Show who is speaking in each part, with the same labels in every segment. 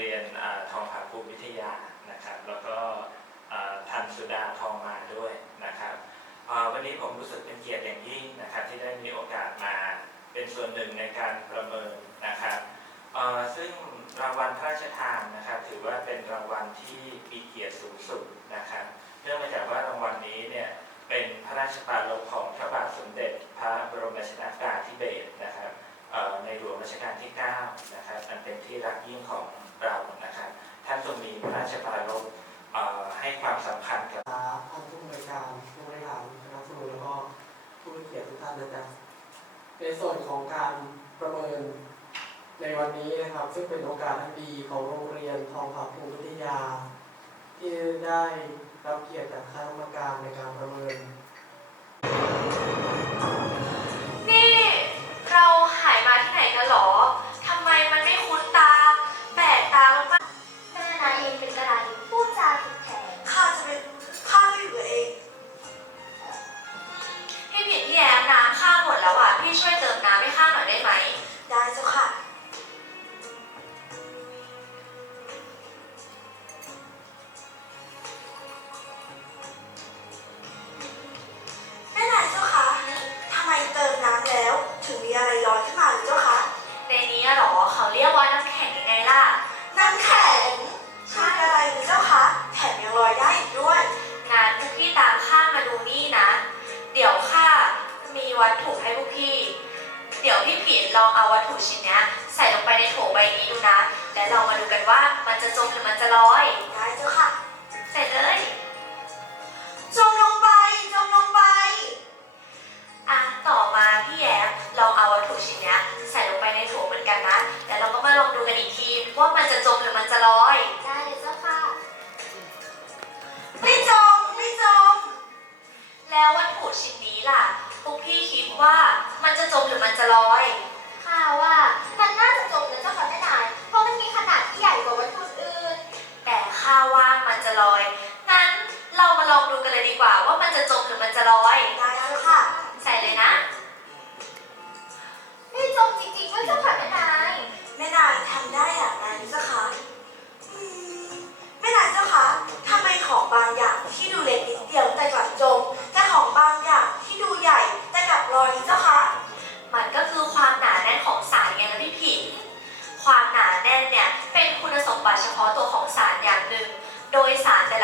Speaker 1: เรียนอทองผาภูมิวิทยานะครับ แล้วก็ทันสุดาทองมาด้วยนะครับวันนี้ผมรู้สึกเป็นเกียรติอย่างยิ่งนะครับ ที่ได้มีโอกาสมาเป็นส่วนหนึ่งในการประเมินนะครับซึ่งรางวัลพระราชทานนะครับ ถือว่าเป็นรางวัลที่มีเกียรติสูงสุดนะครับเนื่องมาจากว่ารางวัลนี้เนี่ยเป็นพระราชปารภของพระบาทสมเด็จ พระบรมชนากาธิเบศรนะครับในหลวงรัชกาลที่ 9 นะครับอันเป็นที่รักยิ่งของ เรานะครับท่านทรงมีพระราชปรารภให้ความสำคัญกับ
Speaker 2: ท่านผู้อำนวยการผู้บริหารคณะครูแล้วก็ผู้มีเกียรติทุกท่านนะจ๊ะในส่วนของการประเมินในวันนี้นะครับ ซึ่งเป็นโอกาสอันดีของโรงเรียนทองผาภูมิวิทยา ที่ได้รับเกียรติจากคณะกรรมการในการประเมิน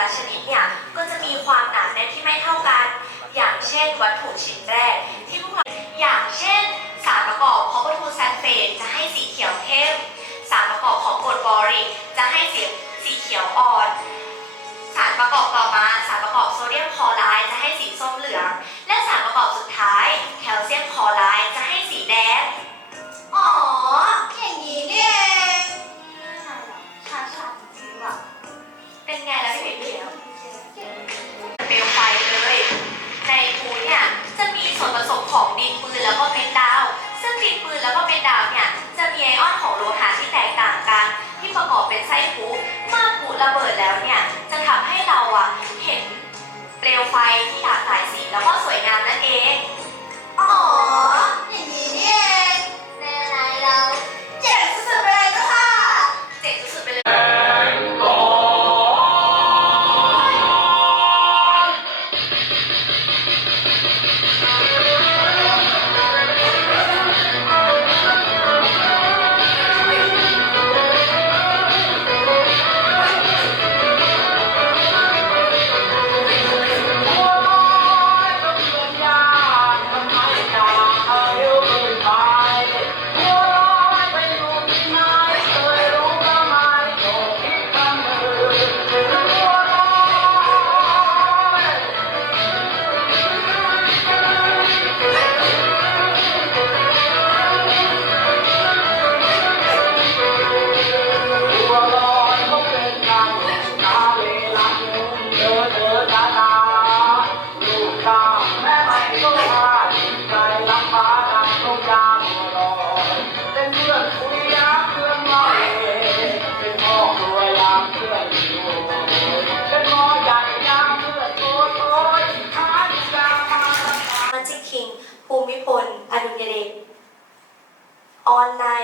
Speaker 3: ละชนิดเนี่
Speaker 4: ย
Speaker 3: ก็
Speaker 4: จะมีค
Speaker 3: วามหนาแน่น
Speaker 5: ที่
Speaker 4: ไม่
Speaker 5: เท่า
Speaker 4: กัน อย่างเช่
Speaker 3: น วัตถุชิ้นแรก ที่พวกเราอย่างเช่น สารประกอบของวัตถุซัลเฟตจะให้สีเขียวเข้ม สารประกอบของกรดบอริกจะให้สีสีเขียวอ่อน สารประกอบต่อมาสารประกอบโซเดียมคลอไรด์จะให้สีส้มเหลือง และสารประกอบสุดท้ายแคลเซียมคลอไร แล้วก็สวยงามนั่นเอง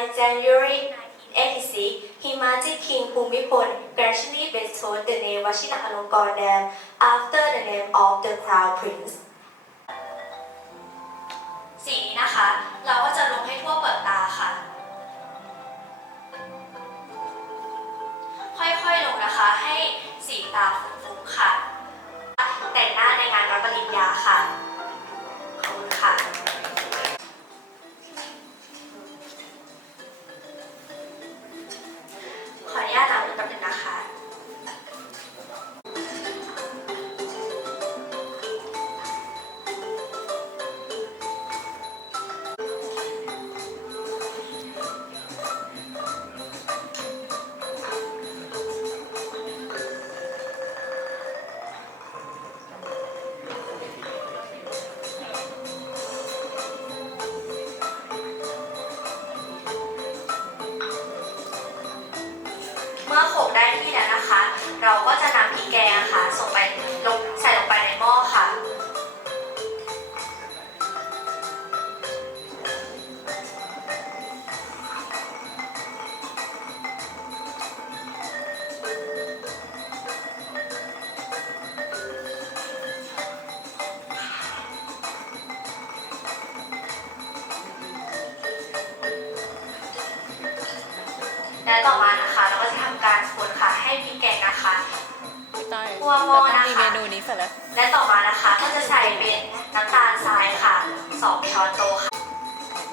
Speaker 4: ล
Speaker 2: อ
Speaker 3: ดุลยเดช On 9 January 1986
Speaker 2: Himaji King Bhumipol gradually bestowed the name Washina Alongkorn Dam after the name of the Crown Prince สีนี้นะคะ เราก็จะลงให้ทั่วเปลือกตาค่ะ ค่อยๆลงนะคะให้สีตาฟุ้งๆค่ะ แต่งหน้าในงานรับปริญญาค่ะ ขอบคุณค่ะ อนุญาตล้างมือแป๊บนึงนะคะ มี
Speaker 6: เมนูนี้เสร็จแล้ว
Speaker 2: และต่อมานะคะก็จะใส่เป็นน้ำตาลทรายค่ะ2ช้อนโต๊ะค่ะ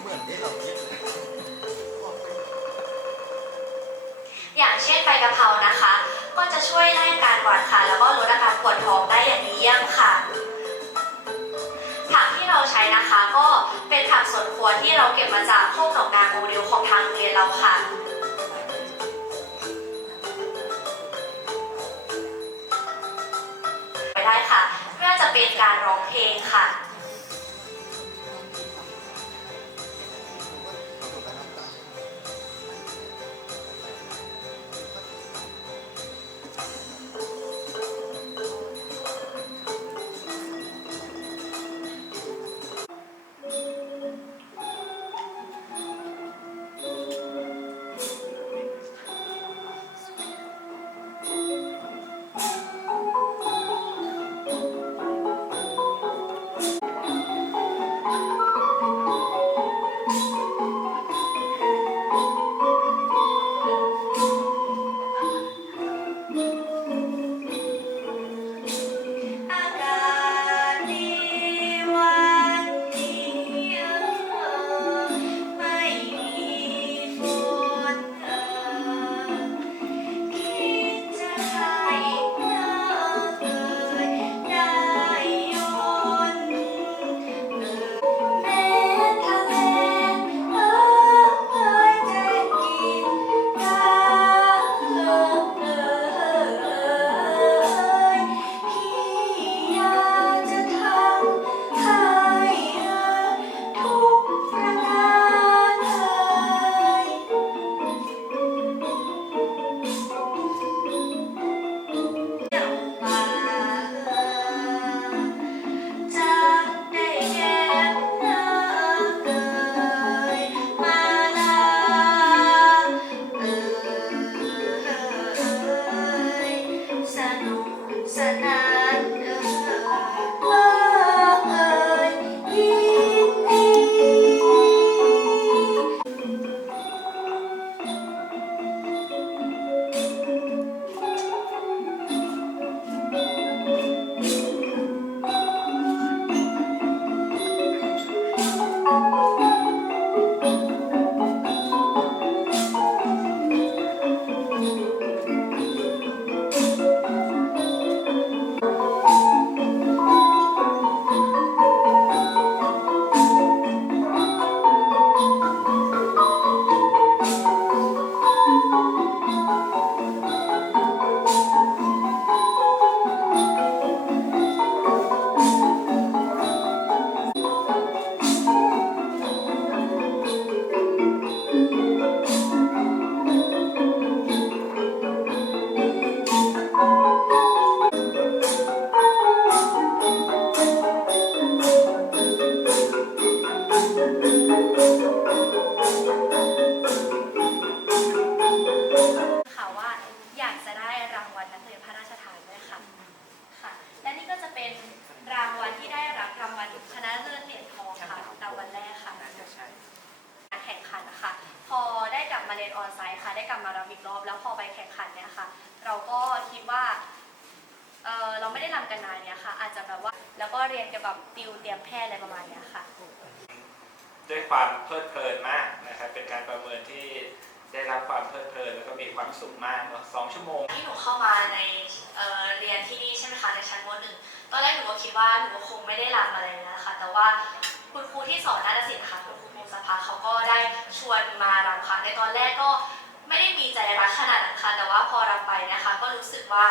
Speaker 7: เหมือนที่เราคิดเลย
Speaker 2: อย่างเช่นใบกะเพรานะคะ ก็จะช่วยไล่การหวานค่ะ แล้วก็ลดอาการปวดท้องได้อย่างดีเยี่ยมค่ะ ผักที่เราใช้นะคะ ก็เป็นผักสวนครัวที่เราเก็บมาจากโคกหนองนาโมเดลของทางโรงเรียนเราค่ะ จะเป็นการร้องเพลงค่ะ รำ
Speaker 6: อีกรอบ แล้วพอไปแข่งขันเนี่ยค่ะ เราก็คิดว่าเออเราไม่ได้รำกันนานเนี่ยค่ะ อาจจะแบบว่าแล้วก็เรียนเกี่ยวกับติวเตรียมแพทย์อะไรประมาณเนี้ยค่ะ
Speaker 1: ด้วยความเพลิดเพลินมากนะครับ เป็นการประเมินที่ได้รับความเพลิดเพลินแล้วก็มีความสุขมากเนอะสองชั่วโมง
Speaker 2: ที่หนูเข้ามาในเอ่อเรียนที่นี่ใช่ไหมคะในชั้นมหนึ่งตอนแรกหนูก็คิดว่าหนูก็คงไม่ได้รำอะไรนะคะแต่ว่าคุณครูที่สอนนาฏศิลป์ค่ะคุณครู พงศภาเขาก็ได้ชวนมารำค่ะในตอนแรกก็ไม่ได้มีใจรักขนาดนั้นค่ะแต่ว่าพอรำไปนะคะก็รู้สึกว่า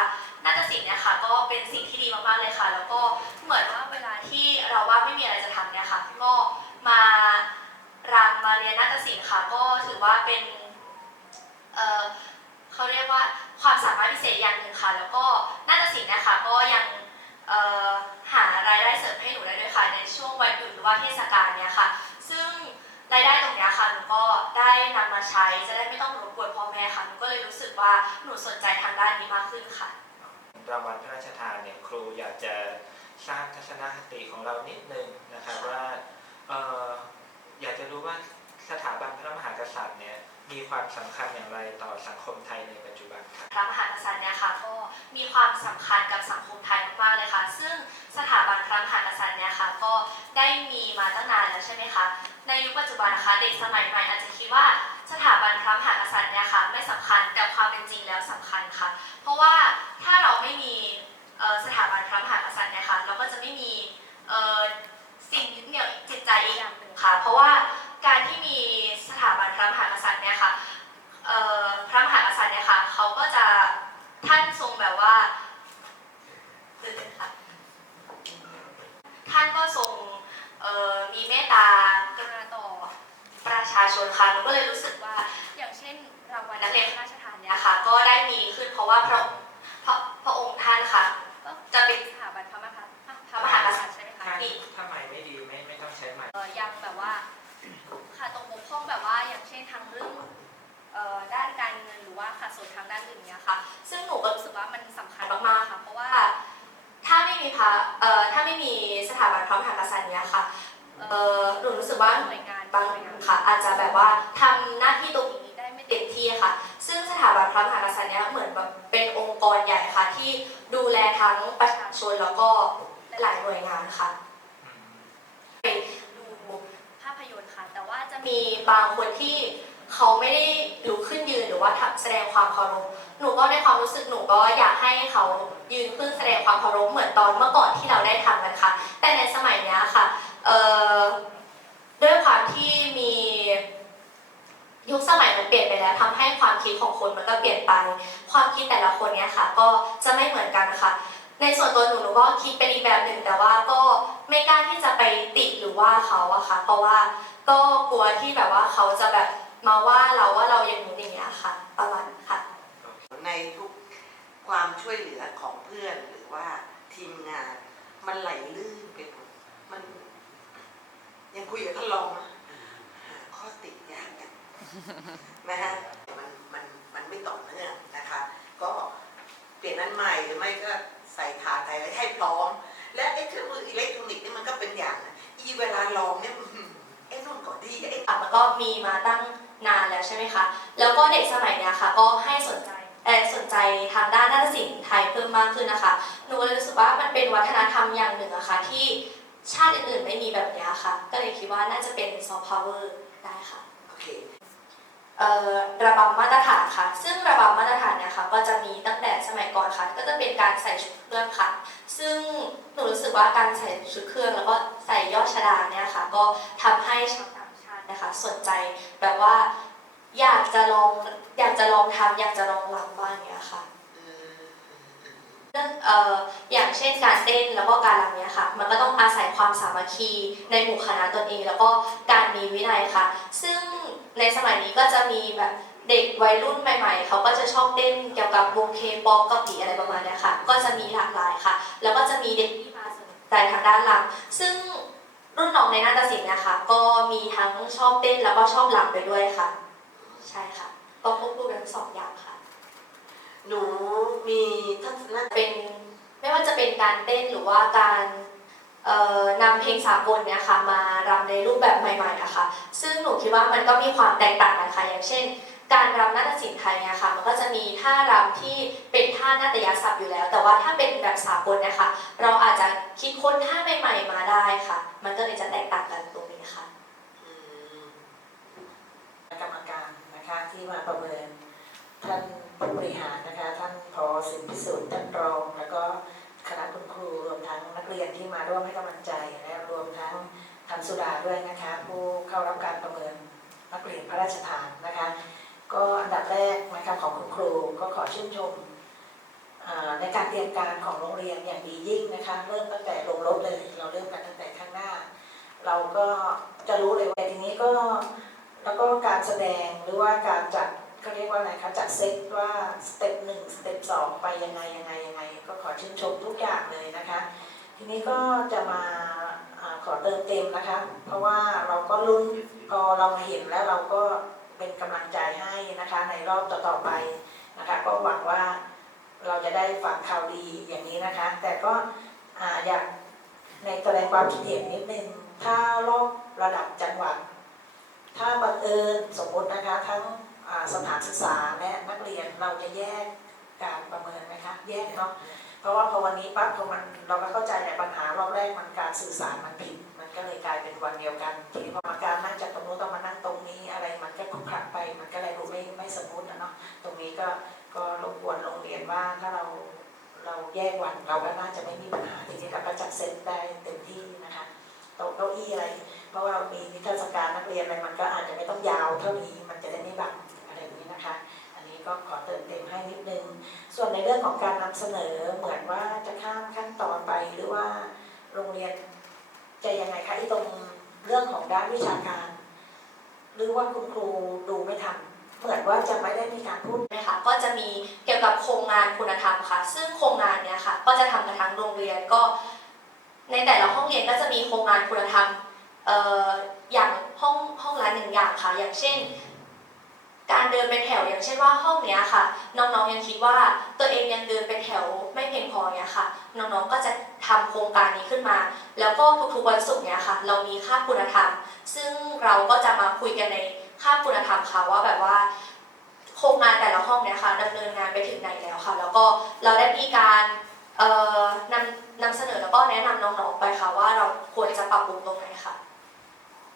Speaker 2: นาฏศิลป์เนี่ยค่ะก็เป็นสิ่งที่ดีมากๆเลยค่ะ แล้วก็เหมือนว่าเวลาที่เราว่าไม่มีอะไรจะทำเนี่ยค่ะก็มารำมาเรียนนาฏศิลป์ค่ะ ก็ถือว่าเป็นเออเขาเรียกว่าความสามารถพิเศษอย่างหนึ่งค่ะ แล้วก็นาฏศิลป์เนะคะก็ยังหารายได้เสริมให้หนูได้ด้วยค่ะในช่วงวันหยุดหรือว่าเทศกาลเนี่ยค่ะ รายได้ตรงเนี้ยค่ะหนูก็ได้นำมาใช้จะได้ไม่ต้องรบกวนพ่อแม่ค่ะหนูก็เลยรู้สึกว่าหนูสนใจทางด้านนี้มากขึ้นค่ะ
Speaker 1: รางวัลพระราชทานเนี่ยครูอยากจะสร้างทัศนคติของเรานิดนึงนะครับว่าอออยากจะรู้ว่าสถาบันพระมหากษัตริย์เนี่ย มีความสำคัญอย่างไรต่อสังคมไทยในปัจจุบันครับ
Speaker 2: พระมหากษัตริย์เนี่ยค่ะก็มีความสำคัญกับสังคมไทยมากๆเลยค่ะ ซึ่งสถาบันพระมหากษัตริย์เนี่ยค่ะก็ได้มีมาตั้งนานแล้วใช่ไหมคะ ในยุคปัจจุบันนะคะเด็กสมัยใหม่อาจจะคิดว่าสถาบันพระมหากษัตริย์เนี่ยค่ะไม่สำคัญแต่ความเป็นจริงแล้วสำคัญค่ะ เพราะว่าถ้าเราไม่มีสถาบันพระมหากษัตริย์เนี่ยค่ะเราก็จะไม่มีสิ่งยึดเหนี่ยวจิตใจอีกอย่างหนึ่งค่ะ เพราะว่า การที่มีสถาบันพระมหากษัตริย์เนี่ยค่ะเอ่อพระมหากษัตริย์เนี่ยค่ะเขาก็จะท่านทรงแบบว่าตื่นเต้นค่ะท่านก็ทรงเอ่อมีเมตตากรุณาต่อประชาชนค่ะหนูก็เลยรู้สึกว่า
Speaker 6: อย่างเช่นรางวัล
Speaker 2: นักเรียน
Speaker 6: พระราชทานเนี่
Speaker 2: เนี่ยยค่ะก็ได้มีขึ้นเพราะว่าพระพระ ซึ่งหนูก็
Speaker 6: รู้สึกว่ามันสำคัญ
Speaker 2: มากๆค่ะเพราะว่าถ้าไม่มีพระเอ่อถ้าไม่มีสถาบันพระมหากษัตริย์เนี่ยค่ะเอ่อหนูรู้สึกว่า
Speaker 6: หน่วยงาน
Speaker 2: บางค่ะ อาจจะแบบว่าทำหน้าที่ตรงนี้ได้ไม่เต็มที่ค่ะ ซึ่งสถาบันพระมหากษัตริย์เนี่ยเหมือนแบบเป็นองค์กรใหญ่ค่ะที่ดูแลทั้งประชาชนแล้วก็หลายหน่วยงานค่ะ
Speaker 1: อืม
Speaker 2: ดู
Speaker 6: ภาพยนตร์ค่ะ แต่ว่าจะมี
Speaker 2: มีบางคนที่ เขาไม่ได้ลุกขึ้นยืนหรือว่าแสดงความเคารพหนูก็ในความรู้สึกหนูก็อยากให้เขายืนขึ้นแสดงความเคารพเหมือนตอนเมื่อก่อนที่เราได้ทำกันค่ะ แต่ในสมัยนี้ค่ะด้วยความที่มียุคสมัยมันเปลี่ยนไปแล้วทำให้ความคิดของคนมันก็เปลี่ยนไป ความคิดแต่ละคนเนี้ยค่ะ ก็จะไม่เหมือนกันค่ะในส่วนตัวหนูหนูก็คิดเป็นอีกแบบหนึ่งแต่ว่าก็ไม่กล้าที่จะไปติหรือว่าเขาอะค่ะ เพราะว่าก็กลัวที่แบบว่าเขาจะแบบ มาว่าเราว่าเราอย่างนู้นอย่างเงี้ยค่ะ ประมาณนั้นค่ะ
Speaker 8: ในทุกความช่วยเหลือของเพื่อนหรือว่าทีมงาน มันไหลลื่นไปหมดมัน ยังคุยกับท่านรองนะหาข้อติยากกันนะฮะมันมันมันไม่ต่อเนื่องนะคะ ก็เปลี่ยนนั้นใหม่หรือไม่ก็ใส่ขาใส่อะไรให้พร้อม และไอ้เครื่องมืออิเล็กทรอนิกส์นี่มันก็เป็นอย่างนะอีเวลาลองเนี่ยอื้อหือไอ้นู่นก็ดีไอ้
Speaker 2: ค่ะมันก็มีมาตั้ง นานแล้วใช่ไหมคะ แล้วก็เด็กสมัยเนี้ยค่ะ ก็ให้สนใจเออสนใจทางด้านนาฏศิลป์ไทยเพิ่มมากขึ้นนะคะ หนูเลยรู้สึกว่ามันเป็นวัฒนธรรมอย่างหนึ่งอะค่ะที่ชาติอื่นๆไม่มีแบบเนี้ยค่ะ ก็เลยคิดว่าน่าจะเป็นซอฟต์พาวเวอร์ได้ค่ะ
Speaker 8: โอเค
Speaker 2: เอ่อระบำมาตรฐานค่ะ ซึ่งระบำมาตรฐานเนี่ยค่ะก็จะมีตั้งแต่สมัยก่อนค่ะ ก็จะเป็นการใส่ชุดเครื่องค่ะ ซึ่งหนูรู้สึกว่าการใส่ชุดเครื่องแล้วก็ใส่ยอดชดาเนี่ยค่ะ ก็ทำให้ชาวต่างชาติ นะคะสนใจแบบว่าอยากจะลองอยากจะลองทำอยากจะลองรำบ้างเนี่ยค่ะเรื่องเอ่ออย่างเช่นการเต้นแล้วก็การรำเนี่ยค่ะ มันก็ต้องอาศัยความสามัคคีในหมู่คณะตนเอง แล้วก็การมีวินัยค่ะ ซึ่งในสมัยนี้ก็จะมีแบบเด็กวัยรุ่นใหม่ ๆ เขาก็จะชอบเต้นเกี่ยวกับวงเคป๊อปเกาหลีอะไรประมาณเนี้ยค่ะ ก็จะมีหลากหลายค่ะ แล้วก็จะมีเด็กที่มาสนใจทางด้านรำซึ่ง รุ่นน้องในนาฏศิลป์นะคะก็มีทั้งชอบเต้นแล้วก็ชอบรำไปด้วยค่ะ ใช่ค่ะก็ควบคู่กันทั้งสองอย่างค่ะ
Speaker 8: หนูมีทัศนะ
Speaker 2: เป็นไม่ว่าจะเป็นการเต้นหรือว่าการเอ่อนำเพลงสากลเนี่ยค่ะมารำในรูปแบบใหม่ๆอะคะซึ่งหนูคิดว่ามันก็มีความแตกต่างกันค่ะอย่างเช่น การรำนาฏศิลป์ไทยเนี่ยค่ะมันก็จะมีท่ารำที่เป็นท่านาฏยศัพท์อยู่แล้ว แต่ว่าถ้าเป็นแบบสากลนะคะ เราอาจจะคิดค้นท่าใหม่ๆมาได้ค่ะ มันก็เลยจะแตกต่างกันตรงนี้ค่ะ
Speaker 9: กรรมการนะคะที่มาประเมินท่านผู้บริหารนะคะท่านพอสินพิสุทธิ์ท่านรองแล้วก็คณะคุณครูรวมทั้งนักเรียนที่มาร่วมให้กำลังใจและรวมทั้งทันสุดาด้วยนะคะผู้เข้ารับการประเมินนักเรียนพระราชทานนะคะ ก็อันดับแรกนะคะของคุณครูก็ขอชื่นชมในการเตรียมการของโรงเรียนอย่างดียิ่งนะคะเริ่มตั้งแต่ลงรถเลย เราเริ่มกันตั้งแต่ข้างหน้า เราก็จะรู้เลยว่าทีนี้ก็แล้วก็การแสดงหรือว่าการจัดเขาเรียกว่าอะไรคะจัดเซตว่าสเต็ปหนึ่งสเต็ปสองไปยังไงยังไงยังไง ก็ขอชื่นชมทุกอย่างเลยนะคะ ทีนี้ก็จะมาอาขอเติมเต็มนะคะ เพราะว่าเราก็ลุ้นพอเรามาเห็นแล้วเราก็ เป็นกำลังใจให้นะคะในรอบต่อๆไปนะคะ ก็หวังว่าเราจะได้ฟังข่าวดีอย่างนี้นะคะ แต่ก็อ่าอยากในแสดงความคิดเห็นนิดนึงถ้ารอบระดับจังหวัด ถ้าบังเอิญสมมตินะคะ ทั้งสถานศึกษาและนักเรียนเราจะแยกการประเมินไหมคะแยกเนาะเพราะว่าพอวันนี้ปั๊บพอมันเราก็เข้าใจแหละปัญหารอบแรกมันการสื่อสารมันผิด มันก็เลยกลายเป็นวันเดียวกันทีนี้พอมาการนั่งจากตรงนู้นต้องมานั่งต ก็ก็รบกวนโรงเรียนว่าถ้าเราเราแยกวันเราก็น่าจะไม่มีปัญหาทีนี้เราก็จัดเซตได้เต็มที่นะคะโต๊ะเก้าอี้อะไร เพราะว่าเรามีนิทรรศการนักเรียนอะไรมันก็อาจจะไม่ต้องยาวเท่านี้มันจะได้ไม่บังอะไรอย่างนี้นะคะ อันนี้ก็ขอเติมเต็มให้นิดนึง ส่วนในเรื่องของการนำเสนอเหมือนว่าจะข้ามขั้นตอนไปหรือว่าโรงเรียนจะยังไงคะไอ้ตรงเรื่องของด้านวิชาการ หรือว่าคุณครูดูไม่ทัน เหมือนว่าจะไม่ได้มีการพูด
Speaker 2: นะคะก็จะมีเกี่ยวกับโครงงานคุณธรรมค่ะ ซึ่งโครงงานเนี้ยค่ะ ก็จะทำกันทั้งโรงเรียนก็ ในแต่ละห้องเรียนก็จะมีโครงงานคุณธรรมเอ่ออย่างห้องห้องละหนึ่งอย่างค่ะ อย่างเช่น การเดินเป็นแถวอย่างเช่นว่าห้องเนี้ยค่ะ น้องๆยังคิดว่าตัวเองยังเดินเป็นแถวไม่เพียงพอเนี้ยค่ะ น้องๆก็จะทำโครงการนี้ขึ้นมา แล้วก็ทุกๆวันศุกร์เนี้ยค่ะ เรามีค่าคุณธรรม ซึ่งเราก็จะมาคุยกันใน ค่าคุณธรรมค่ะว่าแบบว่าโครงงานแต่ละห้องเนี่ยค่ะดำเนินงานไปถึงไหนแล้วค่ะ แล้วก็เราได้มีการเอ่อนำนำเสนอแล้วก็แนะนำน้องๆไปค่ะ ว่าเราควรจะปรับปรุงตรงไหนค่ะ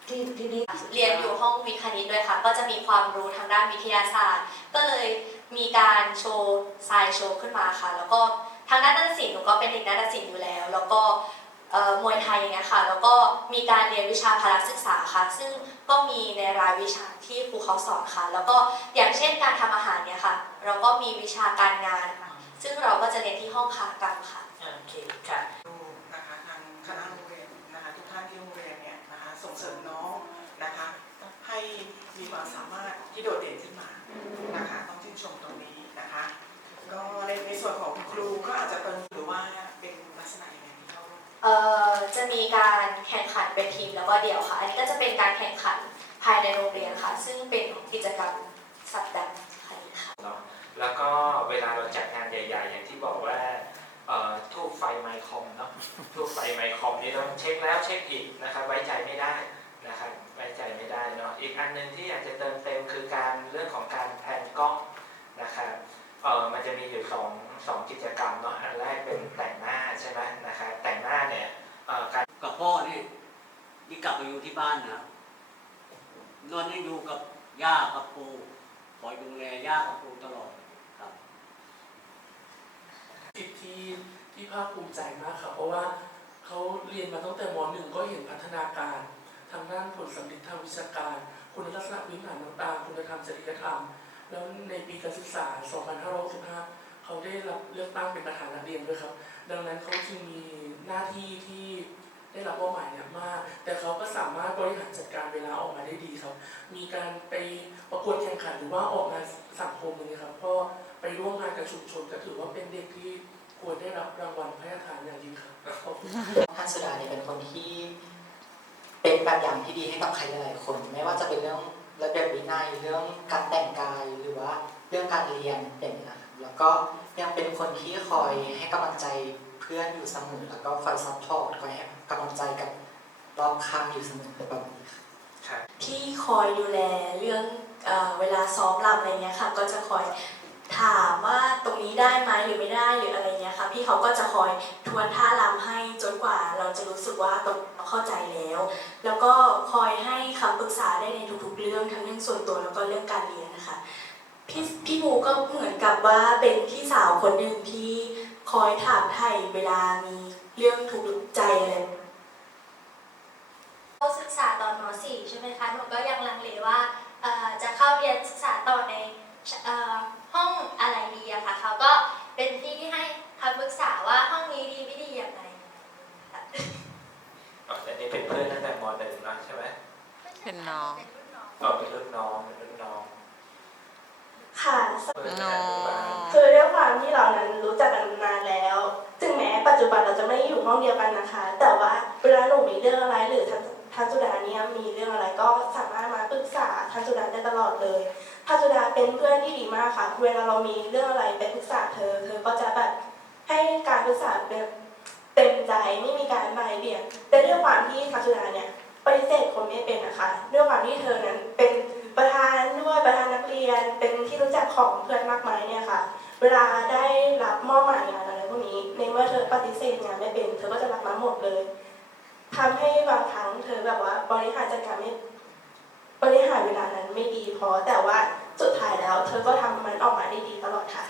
Speaker 9: ที่ที่นี่
Speaker 2: เรียนอยู่ห้องวิทย์คณิตด้วยค่ะ ก็จะมีความรู้ทางด้านวิทยาศาสตร์ ก็เลยมีการโชว์ทรายโชว์ขึ้นมาค่ะ แล้วก็ทางด้านนาฏศิลป์หนูก็เป็นเด็กนาฏศิลป์อยู่แล้ว แล้วก็เอ่อ มวยไทยอย่างเงี้ยค่ะ แล้วก็มีการเรียนวิชาพละศึกษาค่ะ ซึ่งก็มีในรายวิชาที่ครูเขาสอนค่ะ แล้วก็อย่างเช่นการทำอาหารเนี่ยค่ะ เราก็มีวิชาการงานค่ะ ซึ่งเราก็จะเรียนที่ห้องคากรรมค่ะ
Speaker 9: โอเคค่ะ
Speaker 10: ดูนะคะทางคณะโรงเรียนนะคะทุกท่านที่โรงเรียนเนี่ยนะคะส่งเสริมน้องนะคะให้มีความสามารถที่โดดเด่นขึ้น มีการ
Speaker 2: แข่งขันเป็นทีมแล้วก็เดี่ยวค่ะ อันนี้ก็จะเป็นการแข่งขันภายในโรงเรียนค่ะ ซึ่งเป็นกิจกรรมสัปดาห์ค่ะ
Speaker 1: เนาะแล้วก็เวลาเราจัดงานใหญ่ ๆ อย่างที่บอกว่าเอ่อทูบไฟไมค์คอมเนาะทูบไฟไมค์คอมนี่ต้องเช็คแล้วเช็คอีกนะครับไว้ใจไม่ได้นะครับไว้ใจไม่ได้เนาะอีกอันหนึ่งที่อยากจะเติมเต็มคือการเรื่องของการแพนกล้องนะครับเออมันจะมีอยู่สองสองกิจกรรมเนาะอันแรกเป็นแต่งหน้าใช่ไหมนะครับแต่งหน้าเนี่ยเอ่อการ
Speaker 7: กับพ่อนี่นี่กลับไป อยู่ที่บ้านนะนอนนี่อยู่กับย่ากับปู่คอยดูแลย่ากับปู่ตลอดครับ
Speaker 11: สิทธิ์ที่ที่ภาคภูมิใจมากค่ะเพราะว่าเขาเรียนมาตั้งแต่มหนึ่งก็เห็นพัฒนาการ ทางด้านผลสำลิดทางวิชาการ คุณลักษณะพื้นฐานต่างๆ คุณธรรมจริยธรรม แล้วในปีการศึกษา 2565 เขาได้รับเลือกตั้งเป็นประธานนักเรียนด้วยครับ ดังนั้นเขาจึงมีหน้าที่ที่ ได้รับมอบหมายเนี่ยมาก แต่เขาก็สามารถบริหารจัดการเวลาออกมาได้ดีครับ มีการไปประกวดแข่งขันหรือว่าออกงานสังคมอย่างนี้ครับ ก็ไปร่วมงานกับชุมชนก็ถือว่าเป็นเด็กที่ควรได้รับรางวัลพระราชทานอย่างยิ่งครับ
Speaker 12: ท่านสุดาเนี่ยเป็นคนที่เป็นแบบอย่างที่ดีให้กับใครหลายๆคน ไม่ว่าจะเป็นเรื่องระเบียบวินัยเรื่องการแต่งกายหรือว่าเรื่องการเรียนอย่างนี้นะแล้วก็ยังเป็นคนที่คอยให้กำลังใจเพื่อนอยู่เสมอแล้วก็คอยซัพพอร์ตคอยให้ กำลังใจกับรอบข้างอยู่เสมอแบบนี้ครับ
Speaker 2: ที่คอยดูแลเรื่อง
Speaker 6: เอเวลาซ้อมรำอะไรเงี้ยค่ะ ก็จะคอยถามว่าตรงนี้ได้ไหมหรือไม่ได้หรืออะไรเงี้ยค่ะ พี่เขาก็จะคอยทวนท่ารำให้จนกว่าเราจะรู้สึกว่าตรงเราเข้าใจแล้ว แล้วก็คอยให้คำปรึกษาได้ในทุกๆ เรื่องทั้งเรื่องส่วนตัวแล้วก็เรื่องการเรียนนะคะพี่พี่บูก็เหมือนกับว่าเป็นพี่สาวคนหนึ่งที่คอยถามไถ่เวลามีเรื่องทุกข์ใจอะไร
Speaker 13: เข้าศึกษาตอนม .4 ใช่ไหมคะหนูก็ยังลังเลว่าเอ่อจะเข้าเรียนศึกษาต่อในเอ่อห้องอะไรดีอะค่ะเขาก็เป็นพี่ที่ให้คำปรึกษาว่าห้องนี้ดีไม่ดีอย่างไร
Speaker 1: อ๋อแต่นี่เป็นเพื่อนตั้งแต่มหนึ่งเนอะใช่ไหม
Speaker 14: เป็นน้อง
Speaker 1: อ๋อเป็นรุ่นน้องเป็นรุ่นน้อง
Speaker 15: ค่ะ
Speaker 1: เพื่อนตั้งแต่อนุบาล
Speaker 15: คือด้วยความที่เรานั้นรู้จักกันนานแล้ว ถึงแม้ปัจจุบันเราจะไม่ได้อยู่ห้องเดียวกันนะคะ แต่ว่าเวลาหนูมีเรื่องอะไรหรือทัน ทันสุดาเนี่ยมีเรื่องอะไรก็สามารถมาปรึกษาทันสุดาได้ตลอดเลยทันสุดาเป็นเพื่อนที่ดีมากค่ะเวลาเรามีเรื่องอะไรไปปรึกษาเธอ เธอก็จะแบบให้การปรึกษาแบบเต็มใจไม่มีการบ่ายเบี่ยงแต่ด้วยความที่ทันสุดาเนี่ยปฏิเสธคนไม่เป็นนะคะด้วยความที่เธอนั้นเป็นประธานด้วยประธานนักเรียนเป็นที่รู้จักของเพื่อนมากมายเนี่ยค่ะ เวลาได้รับมอบหมายงานอะไรพวกนี้ในเมื่อเธอปฏิเสธงานไม่เป็น เธอก็จะรับมาหมดเลย ทำให้บางครั้งเธอแบบว่า บริหารจัดการไม่บริหารเวลานั้นไม่ดีพอแต่ว่าสุดท้ายแล้ว เธอก็ทำมันออกมาได้ดีตลอดค่ะ